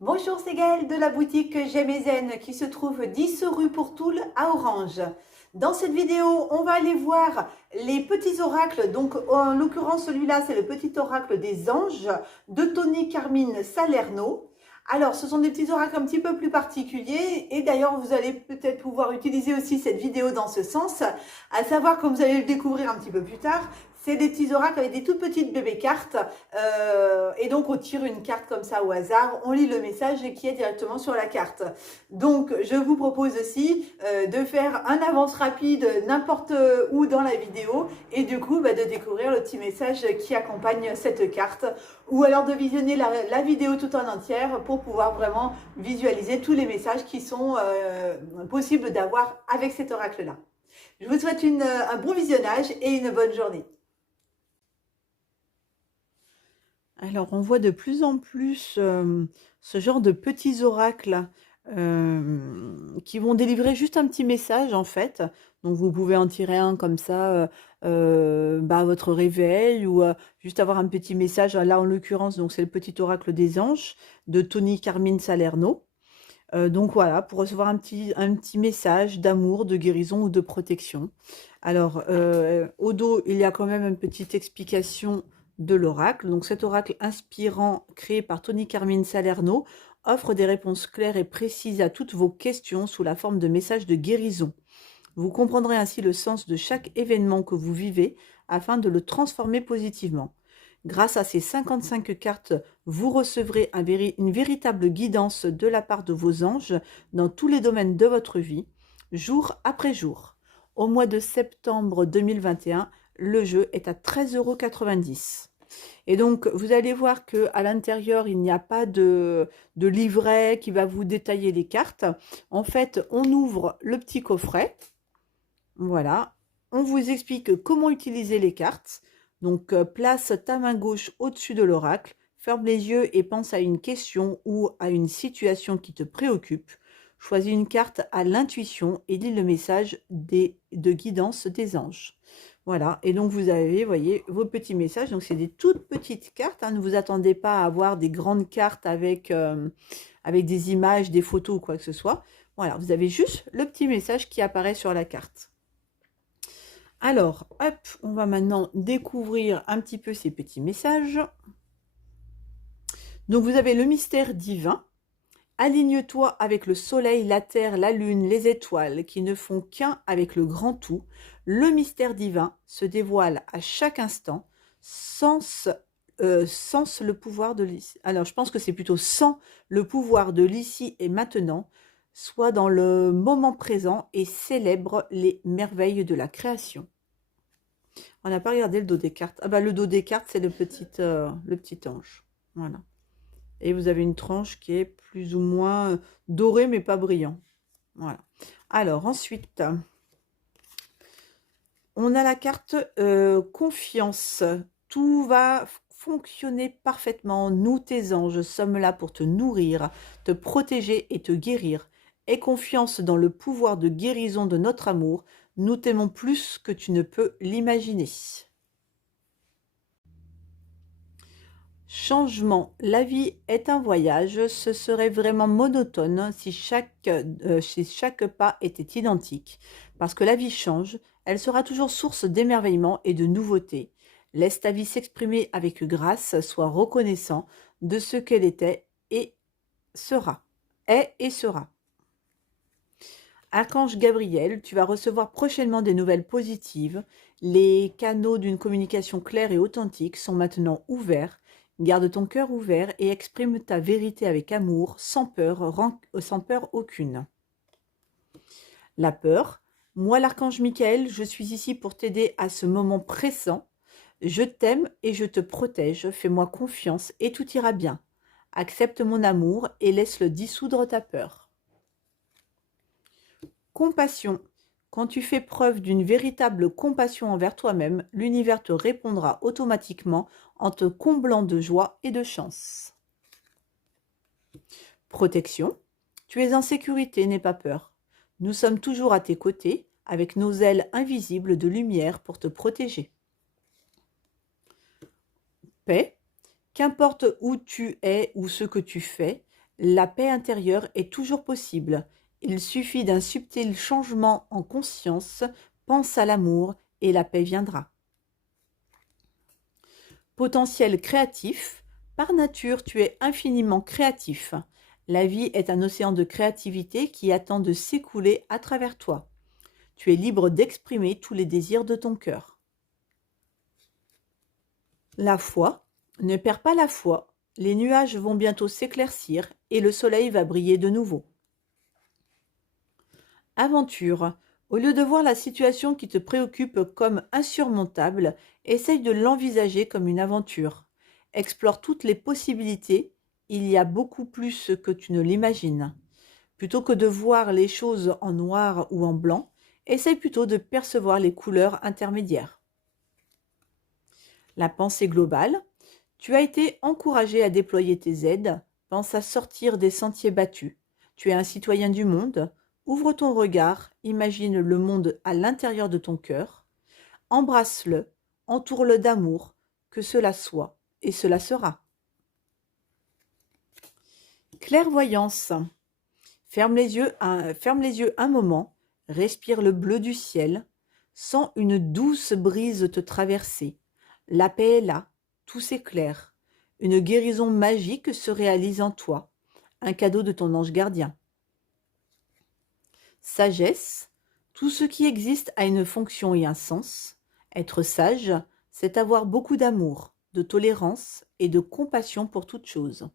Bonjour, c'est Gaëlle de la boutique J'aime et Zen qui se trouve 10 rue Pourtoul à Orange. Dans cette vidéo, on va aller voir les petits oracles. Donc, en l'occurrence, celui-là, c'est le petit oracle des anges de Tony Carmine Salerno. Alors, ce sont des petits oracles un petit peu plus particuliers et d'ailleurs, vous allez peut-être pouvoir utiliser aussi cette vidéo dans ce sens, à savoir, comme vous allez le découvrir un petit peu plus tard, c'est des petits oracles avec des toutes petites bébés cartes. Et donc, on tire une carte comme ça au hasard, on lit le message qui est directement sur la carte. Donc, je vous propose aussi de faire un avance rapide n'importe où dans la vidéo et du coup, de découvrir le petit message qui accompagne cette carte ou alors de visionner la vidéo tout en entière pour pouvoir vraiment visualiser tous les messages qui sont possibles d'avoir avec cet oracle-là. Je vous souhaite un bon visionnage et une bonne journée. Alors, on voit de plus en plus ce genre de petits oracles qui vont délivrer juste un petit message, en fait. Donc, vous pouvez en tirer un comme ça à votre réveil ou juste avoir un petit message. Là, en l'occurrence, donc c'est le petit oracle des anges de Tony Carmine Salerno. Donc voilà, pour recevoir un petit message d'amour, de guérison ou de protection. Alors, au dos, il y a quand même une petite explication de l'oracle. Donc cet oracle inspirant, créé par Tony Carmine Salerno, offre des réponses claires et précises à toutes vos questions sous la forme de messages de guérison. Vous comprendrez ainsi le sens de chaque événement que vous vivez afin de le transformer positivement. Grâce à ces 55 cartes, vous recevrez une véritable guidance de la part de vos anges dans tous les domaines de votre vie, jour après jour. Au mois de septembre 2021, le jeu est à 13,90 €. Et donc, vous allez voir qu'à l'intérieur, il n'y a pas de livret qui va vous détailler les cartes. En fait, on ouvre le petit coffret. Voilà. On vous explique comment utiliser les cartes. Donc, place ta main gauche au-dessus de l'oracle, ferme les yeux et pense à une question ou à une situation qui te préoccupe. Choisis une carte à l'intuition et lis le message de guidance des anges. Voilà, et donc vous avez, voyez, vos petits messages. Donc, c'est des toutes petites cartes, hein. Ne vous attendez pas à avoir des grandes cartes avec des images, des photos ou quoi que ce soit. Voilà, vous avez juste le petit message qui apparaît sur la carte. Alors, hop, on va maintenant découvrir un petit peu ces petits messages. Donc, vous avez le mystère divin. Aligne-toi avec le soleil, la terre, la lune, les étoiles qui ne font qu'un avec le grand tout. Le mystère divin se dévoile à chaque instant sans le pouvoir de l'ici. Alors, je pense que c'est plutôt sans le pouvoir de l'ici et maintenant, soit dans le moment présent et célèbre les merveilles de la création. On n'a pas regardé le dos des cartes. Ah bah le dos des cartes, c'est le petit ange. Voilà. Et vous avez une tranche qui est plus ou moins dorée, mais pas brillant. Voilà. Alors, ensuite, on a la carte confiance. Tout va fonctionner parfaitement. Nous, tes anges, sommes là pour te nourrir, te protéger et te guérir. Aie confiance dans le pouvoir de guérison de notre amour. Nous t'aimons plus que tu ne peux l'imaginer. Changement. La vie est un voyage. Ce serait vraiment monotone si chaque pas était identique. Parce que la vie change, elle sera toujours source d'émerveillement et de nouveautés. Laisse ta vie s'exprimer avec grâce, sois reconnaissant de ce qu'elle était et sera. Est et sera. Archange Gabriel, tu vas recevoir prochainement des nouvelles positives. Les canaux d'une communication claire et authentique sont maintenant ouverts. Garde ton cœur ouvert et exprime ta vérité avec amour, sans peur aucune. La peur. Moi, l'archange Michael, je suis ici pour t'aider à ce moment pressant. Je t'aime et je te protège. Fais-moi confiance et tout ira bien. Accepte mon amour et laisse-le dissoudre ta peur. Compassion. Quand tu fais preuve d'une véritable compassion envers toi-même, l'univers te répondra automatiquement en te comblant de joie et de chance. Protection. Tu es en sécurité, n'aie pas peur. Nous sommes toujours à tes côtés, avec nos ailes invisibles de lumière pour te protéger. Paix. Qu'importe où tu es ou ce que tu fais, La paix intérieure est toujours possible. Il suffit d'un subtil changement en conscience. Pense à l'amour et la paix viendra. Potentiel créatif. Par nature, tu es infiniment créatif. La vie est un océan de créativité qui attend de s'écouler à travers toi. Tu es libre d'exprimer tous les désirs de ton cœur. La foi. Ne perds pas la foi. Les nuages vont bientôt s'éclaircir et le soleil va briller de nouveau. Aventure. Au lieu de voir la situation qui te préoccupe comme insurmontable, essaye de l'envisager comme une aventure. Explore toutes les possibilités. Il y a beaucoup plus que tu ne l'imagines. Plutôt que de voir les choses en noir ou en blanc, essaye plutôt de percevoir les couleurs intermédiaires. La pensée globale. Tu as été encouragé à déployer tes aides. Pense à sortir des sentiers battus. Tu es un citoyen du monde. Ouvre ton regard, imagine le monde à l'intérieur de ton cœur. Embrasse-le, entoure-le d'amour, que cela soit, et cela sera. Clairvoyance. Ferme les yeux un moment, respire le bleu du ciel, sens une douce brise te traverser. La paix est là, tout s'éclaire. Une guérison magique se réalise en toi, un cadeau de ton ange gardien. Sagesse. Tout ce qui existe a une fonction et un sens. Être sage, c'est avoir beaucoup d'amour, de tolérance et de compassion pour toute chose.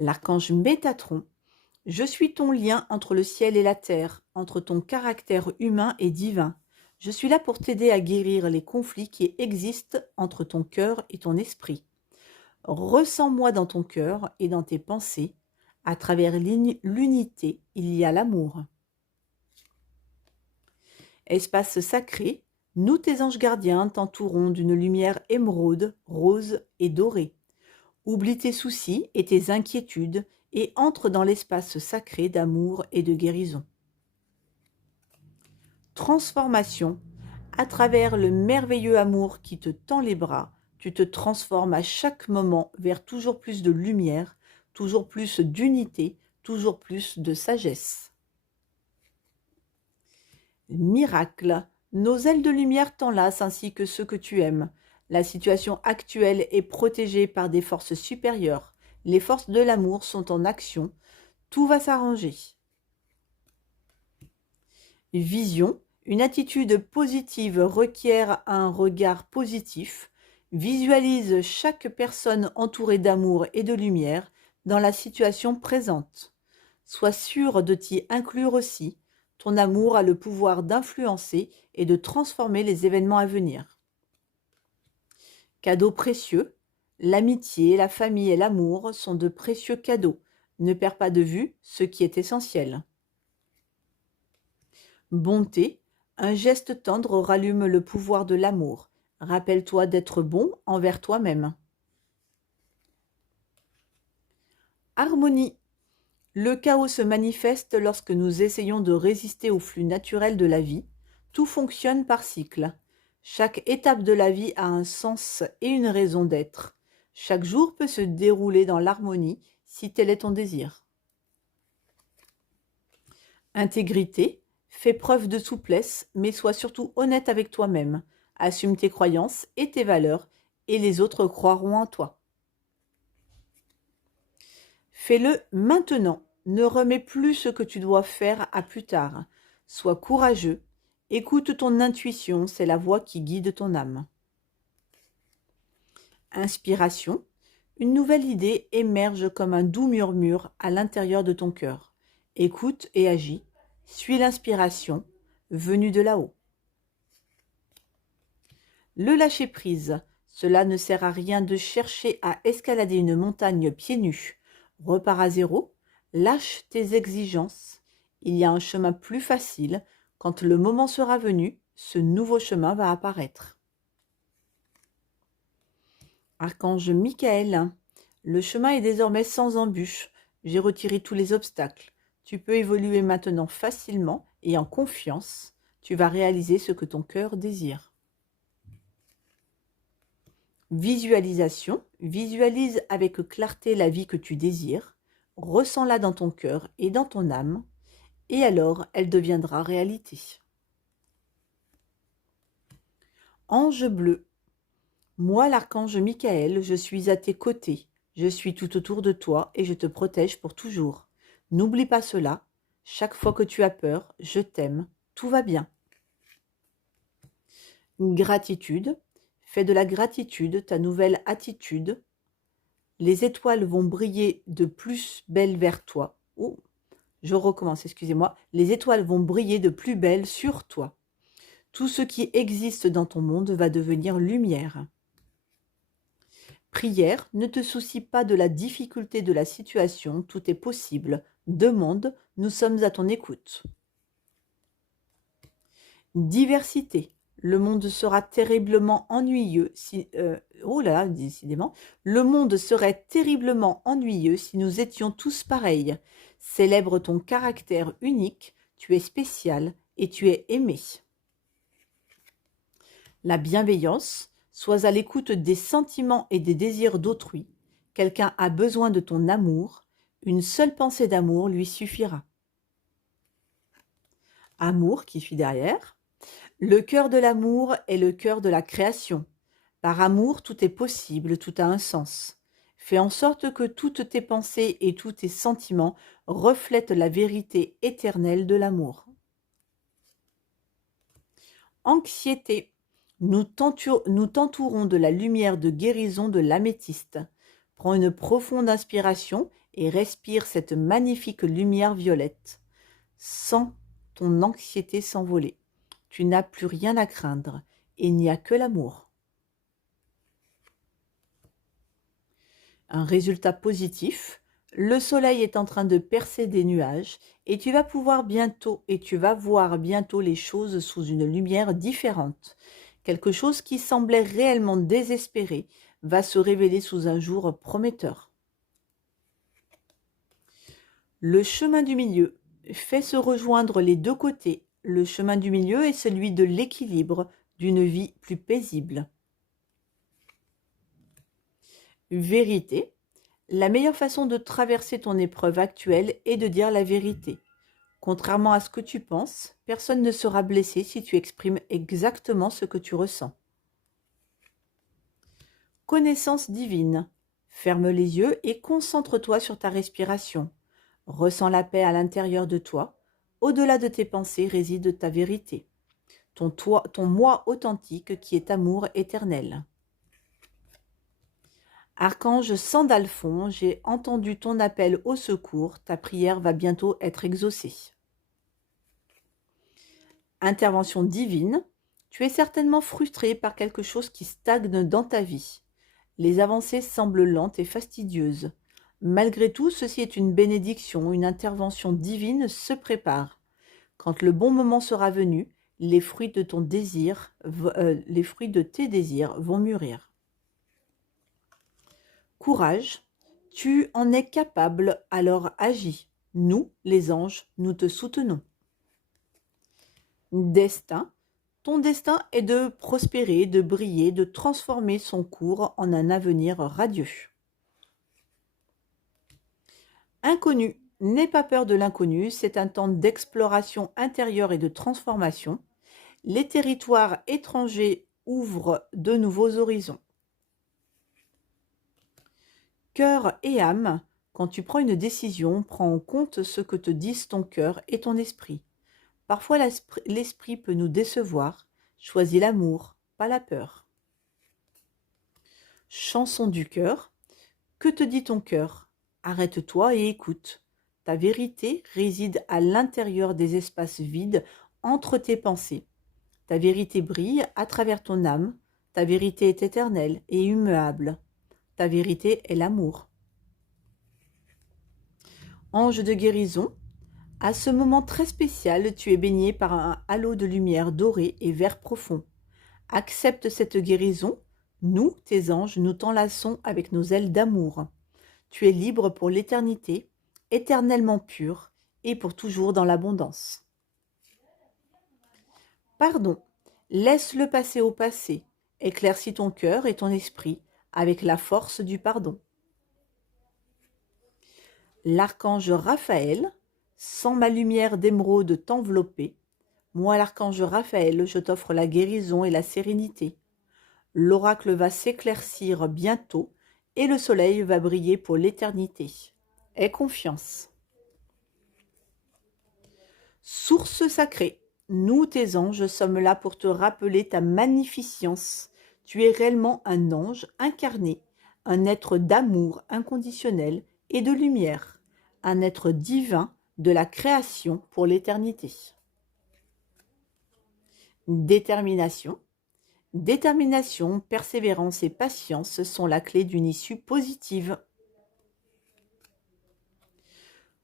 L'archange Métatron. Je suis ton lien entre le ciel et la terre, entre ton caractère humain et divin. Je suis là pour t'aider à guérir les conflits qui existent entre ton cœur et ton esprit. Ressens-moi dans ton cœur et dans tes pensées. À travers l'unité, il y a l'amour. Espace sacré, nous tes anges gardiens t'entourons d'une lumière émeraude, rose et dorée. Oublie tes soucis et tes inquiétudes et entre dans l'espace sacré d'amour et de guérison. Transformation. À travers le merveilleux amour qui te tend les bras, tu te transformes à chaque moment vers toujours plus de lumière, toujours plus d'unité, toujours plus de sagesse. Miracle. Nos ailes de lumière t'enlacent ainsi que ceux que tu aimes. La situation actuelle est protégée par des forces supérieures. Les forces de l'amour sont en action. Tout va s'arranger. Vision. Une attitude positive requiert un regard positif. Visualise chaque personne entourée d'amour et de lumière dans la situation présente. Sois sûr de t'y inclure aussi. Ton amour a le pouvoir d'influencer et de transformer les événements à venir. Cadeaux précieux. L'amitié, la famille et l'amour sont de précieux cadeaux. Ne perds pas de vue ce qui est essentiel. Bonté. Un geste tendre rallume le pouvoir de l'amour. Rappelle-toi d'être bon envers toi-même. Harmonie. Le chaos se manifeste lorsque nous essayons de résister au flux naturel de la vie. Tout fonctionne par cycle. Chaque étape de la vie a un sens et une raison d'être. Chaque jour peut se dérouler dans l'harmonie si tel est ton désir. Intégrité. Fais preuve de souplesse, mais sois surtout honnête avec toi-même. Assume tes croyances et tes valeurs, et les autres croiront en toi. Fais-le maintenant. Ne remets plus ce que tu dois faire à plus tard. Sois courageux. Écoute ton intuition, c'est la voix qui guide ton âme. Inspiration. Une nouvelle idée émerge comme un doux murmure à l'intérieur de ton cœur. Écoute et agis. Suis l'inspiration venue de là-haut. Le lâcher-prise. Cela ne sert à rien de chercher à escalader une montagne pieds nus. Repars à zéro. Lâche tes exigences. Il y a un chemin plus facile. Quand le moment sera venu, ce nouveau chemin va apparaître. Archange Michael. Le chemin est désormais sans embûches. J'ai retiré tous les obstacles. Tu peux évoluer maintenant facilement et en confiance. Tu vas réaliser ce que ton cœur désire. Visualisation. Visualise avec clarté la vie que tu désires. Ressens-la dans ton cœur et dans ton âme. Et alors, elle deviendra réalité. Ange bleu. Moi, l'archange Michael, je suis à tes côtés. Je suis tout autour de toi et je te protège pour toujours. N'oublie pas cela. Chaque fois que tu as peur, je t'aime. Tout va bien. Gratitude. Fais de la gratitude ta nouvelle attitude. Les étoiles vont briller de plus belle vers toi. Oh, je recommence, excusez-moi. Les étoiles vont briller de plus belle sur toi. Tout ce qui existe dans ton monde va devenir lumière. Prière, ne te soucie pas de la difficulté de la situation, tout est possible. Demande, nous sommes à ton écoute. Diversité, le monde sera terriblement ennuyeux si... oh là là, décidément. Le monde serait terriblement ennuyeux si nous étions tous pareils. Célèbre ton caractère unique, tu es spécial et tu es aimé. La bienveillance, sois à l'écoute des sentiments et des désirs d'autrui. Quelqu'un a besoin de ton amour, une seule pensée d'amour lui suffira. Amour qui suit derrière. Le cœur de l'amour est le cœur de la création. Par amour, tout est possible, tout a un sens. Fais en sorte que toutes tes pensées et tous tes sentiments reflètent la vérité éternelle de l'amour. Anxiété. Nous t'entourons de la lumière de guérison de l'améthyste. Prends une profonde inspiration et respire cette magnifique lumière violette. Sens ton anxiété s'envoler. Tu n'as plus rien à craindre. Il n'y a que l'amour. Un résultat positif. Le soleil est en train de percer des nuages et tu vas voir bientôt les choses sous une lumière différente. Quelque chose qui semblait réellement désespéré va se révéler sous un jour prometteur. Le chemin du milieu. Fais se rejoindre les deux côtés. Le chemin du milieu est celui de l'équilibre, d'une vie plus paisible. Vérité. La meilleure façon de traverser ton épreuve actuelle est de dire la vérité. Contrairement à ce que tu penses, personne ne sera blessé si tu exprimes exactement ce que tu ressens. Connaissance divine. Ferme les yeux et concentre-toi sur ta respiration. Ressens la paix à l'intérieur de toi. Au-delà de tes pensées réside ta vérité. Ton moi authentique qui est amour éternel. Archange Sandalphon, j'ai entendu ton appel au secours, ta prière va bientôt être exaucée. Intervention divine, tu es certainement frustré par quelque chose qui stagne dans ta vie. Les avancées semblent lentes et fastidieuses. Malgré tout, ceci est une bénédiction, une intervention divine se prépare. Quand le bon moment sera venu, les fruits de tes désirs vont mûrir. Courage, tu en es capable, alors agis. Nous, les anges, nous te soutenons. Destin, ton destin est de prospérer, de briller, de transformer son cours en un avenir radieux. Inconnu, n'aie pas peur de l'inconnu, c'est un temps d'exploration intérieure et de transformation. Les territoires étrangers ouvrent de nouveaux horizons. Cœur et âme, quand tu prends une décision, prends en compte ce que te disent ton cœur et ton esprit. Parfois l'esprit peut nous décevoir. Choisis l'amour, pas la peur. Chanson du cœur. Que te dit ton cœur? Arrête-toi et écoute. Ta vérité réside à l'intérieur des espaces vides entre tes pensées. Ta vérité brille à travers ton âme. Ta vérité est éternelle et immuable. Ta vérité est l'amour. Ange de guérison. À ce moment très spécial, tu es baigné par un halo de lumière dorée et vert profond. Accepte cette guérison. Nous, tes anges, nous t'enlaçons avec nos ailes d'amour. Tu es libre pour l'éternité, éternellement pur et pour toujours dans l'abondance. Pardon, laisse le passé au passé. Éclaircis ton cœur et ton esprit avec la force du pardon. L'archange Raphaël, sens ma lumière d'émeraude t'envelopper. Moi, l'archange Raphaël, je t'offre la guérison et la sérénité. L'oracle va s'éclaircir bientôt et le soleil va briller pour l'éternité. Aie confiance. Source sacrée, nous tes anges sommes là pour te rappeler ta magnificence. Tu es réellement un ange incarné, un être d'amour inconditionnel et de lumière, un être divin de la création pour l'éternité. Détermination. Détermination, persévérance et patience sont la clé d'une issue positive.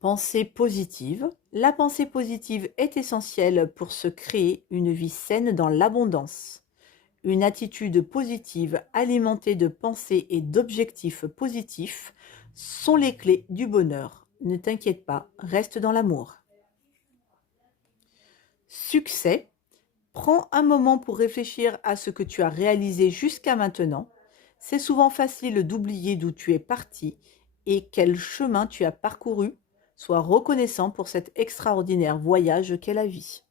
Pensée positive. La pensée positive est essentielle pour se créer une vie saine dans l'abondance. Une attitude positive alimentée de pensées et d'objectifs positifs sont les clés du bonheur. Ne t'inquiète pas, reste dans l'amour. Succès. Prends un moment pour réfléchir à ce que tu as réalisé jusqu'à maintenant. C'est souvent facile d'oublier d'où tu es parti et quel chemin tu as parcouru. Sois reconnaissant pour cet extraordinaire voyage qu'est la vie.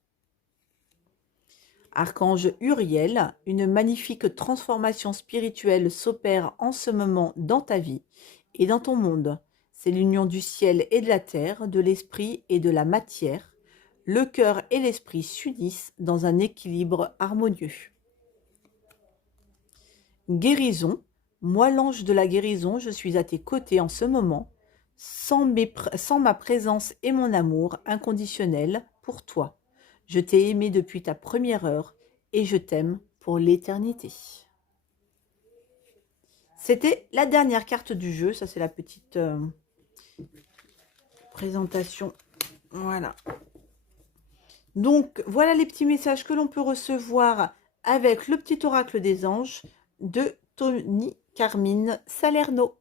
Archange Uriel, une magnifique transformation spirituelle s'opère en ce moment dans ta vie et dans ton monde. C'est l'union du ciel et de la terre, de l'esprit et de la matière. Le cœur et l'esprit s'unissent dans un équilibre harmonieux. Guérison. Moi, l'ange de la guérison, je suis à tes côtés en ce moment, sans ma présence et mon amour inconditionnel pour toi. Je t'ai aimé depuis ta première heure et je t'aime pour l'éternité. C'était la dernière carte du jeu. Ça, c'est la petite présentation. Voilà. Donc, voilà les petits messages que l'on peut recevoir avec le petit oracle des anges de Tony Carmine Salerno.